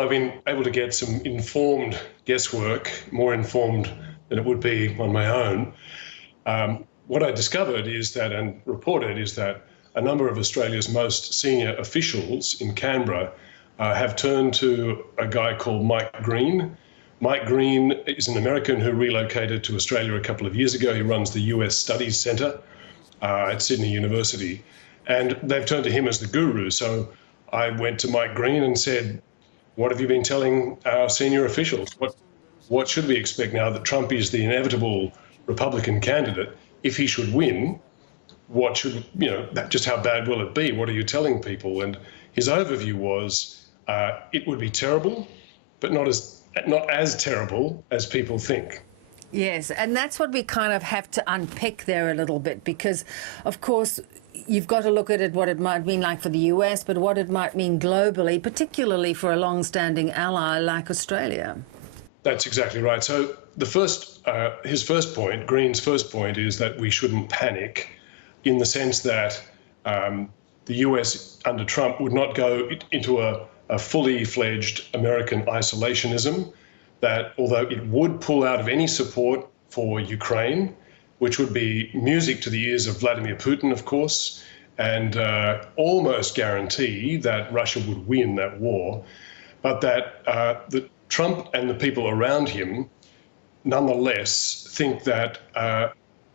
I've been able to get some informed guesswork, more informed than it would be on my own. What I discovered is that, and reported, is that a number of Australia's most senior officials in Canberra have turned to a guy called Mike Green. Mike Green is an American who relocated to Australia a couple of years ago. He runs the US Studies Centre at Sydney University, and they've turned to him as the guru. So I went to Mike Green and said, what have you been telling our senior officials? What should we expect now that Trump is the inevitable Republican candidate? If he should win, what should, just how bad will it be? What are you telling people? And his overview was, it would be terrible, but not as terrible as people think. Yes, and that's what we kind of have to unpick there a little bit, because, of course, you've got to look at it, what it might mean like for the US, but what it might mean globally, particularly for a long-standing ally like Australia. That's exactly right. So his first point, Green's first point, is that we shouldn't panic, in the sense that the US under Trump would not go into a fully fledged American isolationism, that although it would pull out of any support for Ukraine, which would be music to the ears of Vladimir Putin, of course, and almost guarantee that Russia would win that war, but that Trump and the people around him nonetheless think that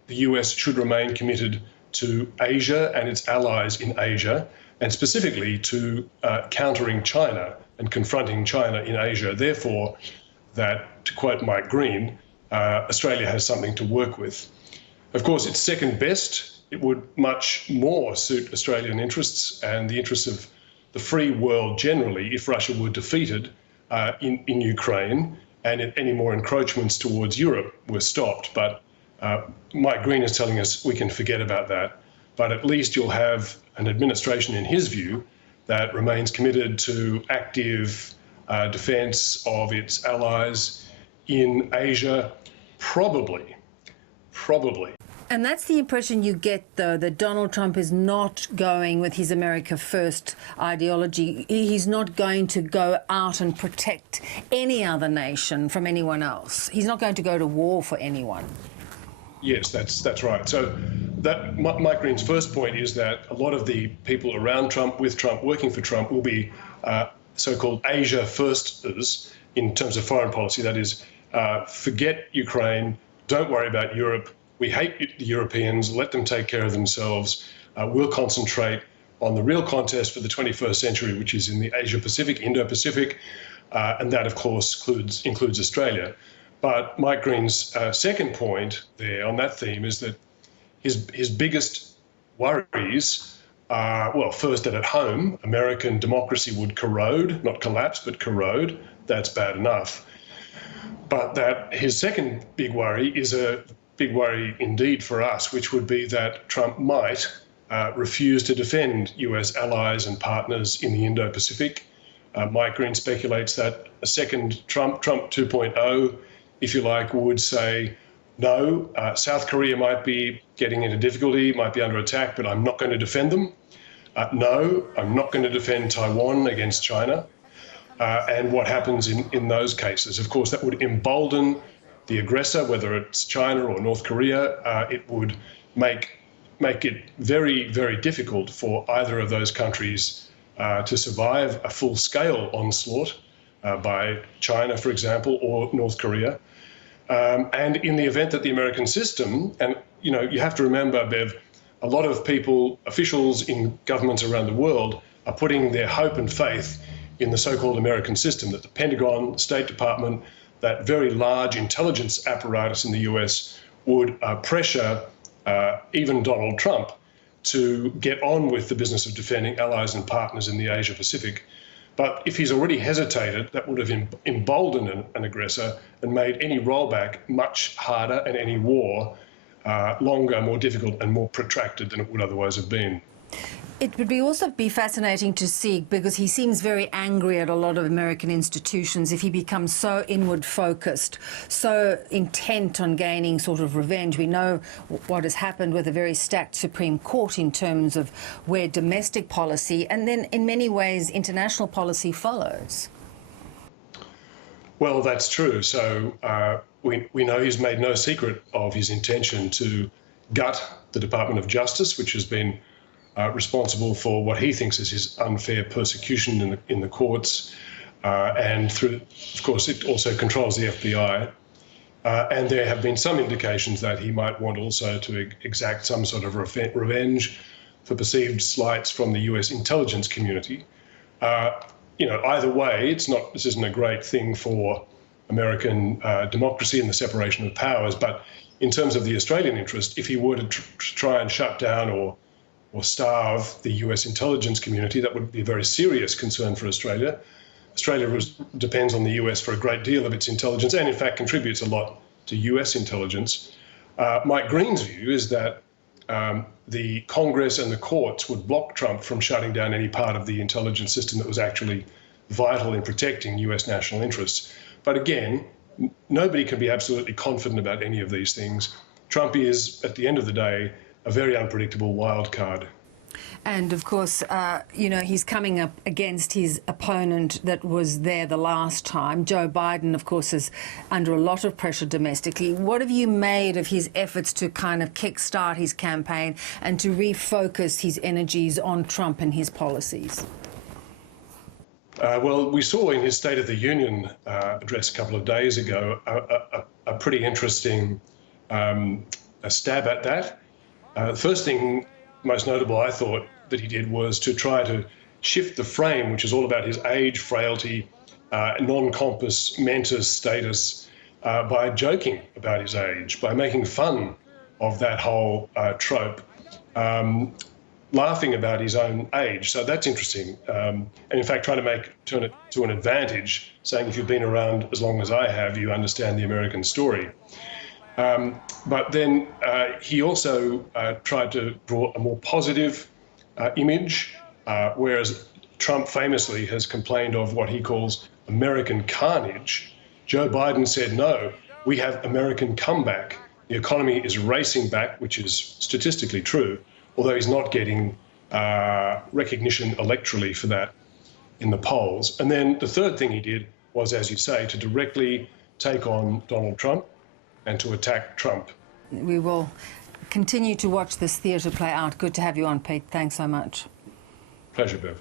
the US should remain committed to Asia and its allies in Asia, and specifically to countering China and confronting China in Asia. Therefore, that, to quote Mike Green, Australia has something to work with. Of course, it's second best. It would much more suit Australian interests and the interests of the free world generally if Russia were defeated in Ukraine and any more encroachments towards Europe were stopped. But Mike Green is telling us we can forget about that. But at least you'll have an administration, in his view, that remains committed to active defence of its allies in Asia, probably. And that's the impression you get, though, that Donald Trump is not going with his America First ideology. He's not going to go out and protect any other nation from anyone else. He's not going to go to war for anyone. Yes, that's right. So that Mike Green's first point is that a lot of the people around Trump, with Trump, working for Trump, will be so-called Asia Firsters in terms of foreign policy. That is, forget Ukraine, don't worry about Europe. We hate the Europeans, let them take care of themselves. We'll concentrate on the real contest for the 21st century, which is in the Asia-Pacific, Indo-Pacific, and that, of course, includes Australia. But Mike Green's second point there on that theme is that his biggest worries are, well, first, that at home, American democracy would corrode, not collapse, but corrode. That's bad enough. But that his second big worry is a big worry indeed for us, which would be that Trump might refuse to defend US allies and partners in the Indo-Pacific. Mike Green speculates that a second Trump 2.0, if you like, would say, no, South Korea might be getting into difficulty, might be under attack, but I'm not going to defend them. No, I'm not going to defend Taiwan against China. And what happens in those cases? Of course, that would embolden the aggressor, whether it's China or North Korea. It would make it very, very difficult for either of those countries to survive a full-scale onslaught by China, for example, or North Korea. And in the event that the American system, and you have to remember, Bev, a lot of people, officials in governments around the world, are putting their hope and faith in the so-called American system, that the Pentagon, the State Department, that very large intelligence apparatus in the US would pressure even Donald Trump to get on with the business of defending allies and partners in the Asia-Pacific. But if he's already hesitated, that would have emboldened an aggressor and made any rollback much harder and any war longer, more difficult and more protracted than it would otherwise have been. It would also be fascinating to see, because he seems very angry at a lot of American institutions, if he becomes so inward focused, so intent on gaining sort of revenge. We know what has happened with a very stacked Supreme Court in terms of where domestic policy and then in many ways international policy follows. Well, that's true. So we know he's made no secret of his intention to gut the Department of Justice, which has been responsible for what he thinks is his unfair persecution in the courts, and through, of course, it also controls the FBI. And there have been some indications that he might want also to exact some sort of revenge for perceived slights from the US intelligence community. Either way, this isn't a great thing for American democracy and the separation of powers. But in terms of the Australian interest, if he were to try and shut down or starve the US intelligence community, that would be a very serious concern for Australia. Australia depends on the US for a great deal of its intelligence and, in fact, contributes a lot to US intelligence. Mike Green's view is that the Congress and the courts would block Trump from shutting down any part of the intelligence system that was actually vital in protecting US national interests. But again, nobody can be absolutely confident about any of these things. Trump is, at the end of the day, a very unpredictable wild card. And of course, he's coming up against his opponent that was there the last time. Joe Biden, of course, is under a lot of pressure domestically. What have you made of his efforts to kind of kickstart his campaign and to refocus his energies on Trump and his policies? Well, we saw in his State of the Union address a couple of days ago a pretty interesting a stab at that. The first thing, most notable, I thought, that he did was to try to shift the frame, which is all about his age, frailty, non-compos mentis status, by joking about his age, by making fun of that whole trope, laughing about his own age. So that's interesting. And in fact, trying to turn it to an advantage, saying if you've been around as long as I have, you understand the American story. But then he also tried to draw a more positive image, whereas Trump famously has complained of what he calls American carnage. Joe Biden said, no, we have American comeback. The economy is racing back, which is statistically true, although he's not getting recognition electorally for that in the polls. And then the third thing he did was, as you say, to directly take on Donald Trump and to attack Trump. We will continue to watch this theatre play out. Good to have you on, Pete. Thanks so much. Pleasure, Bev.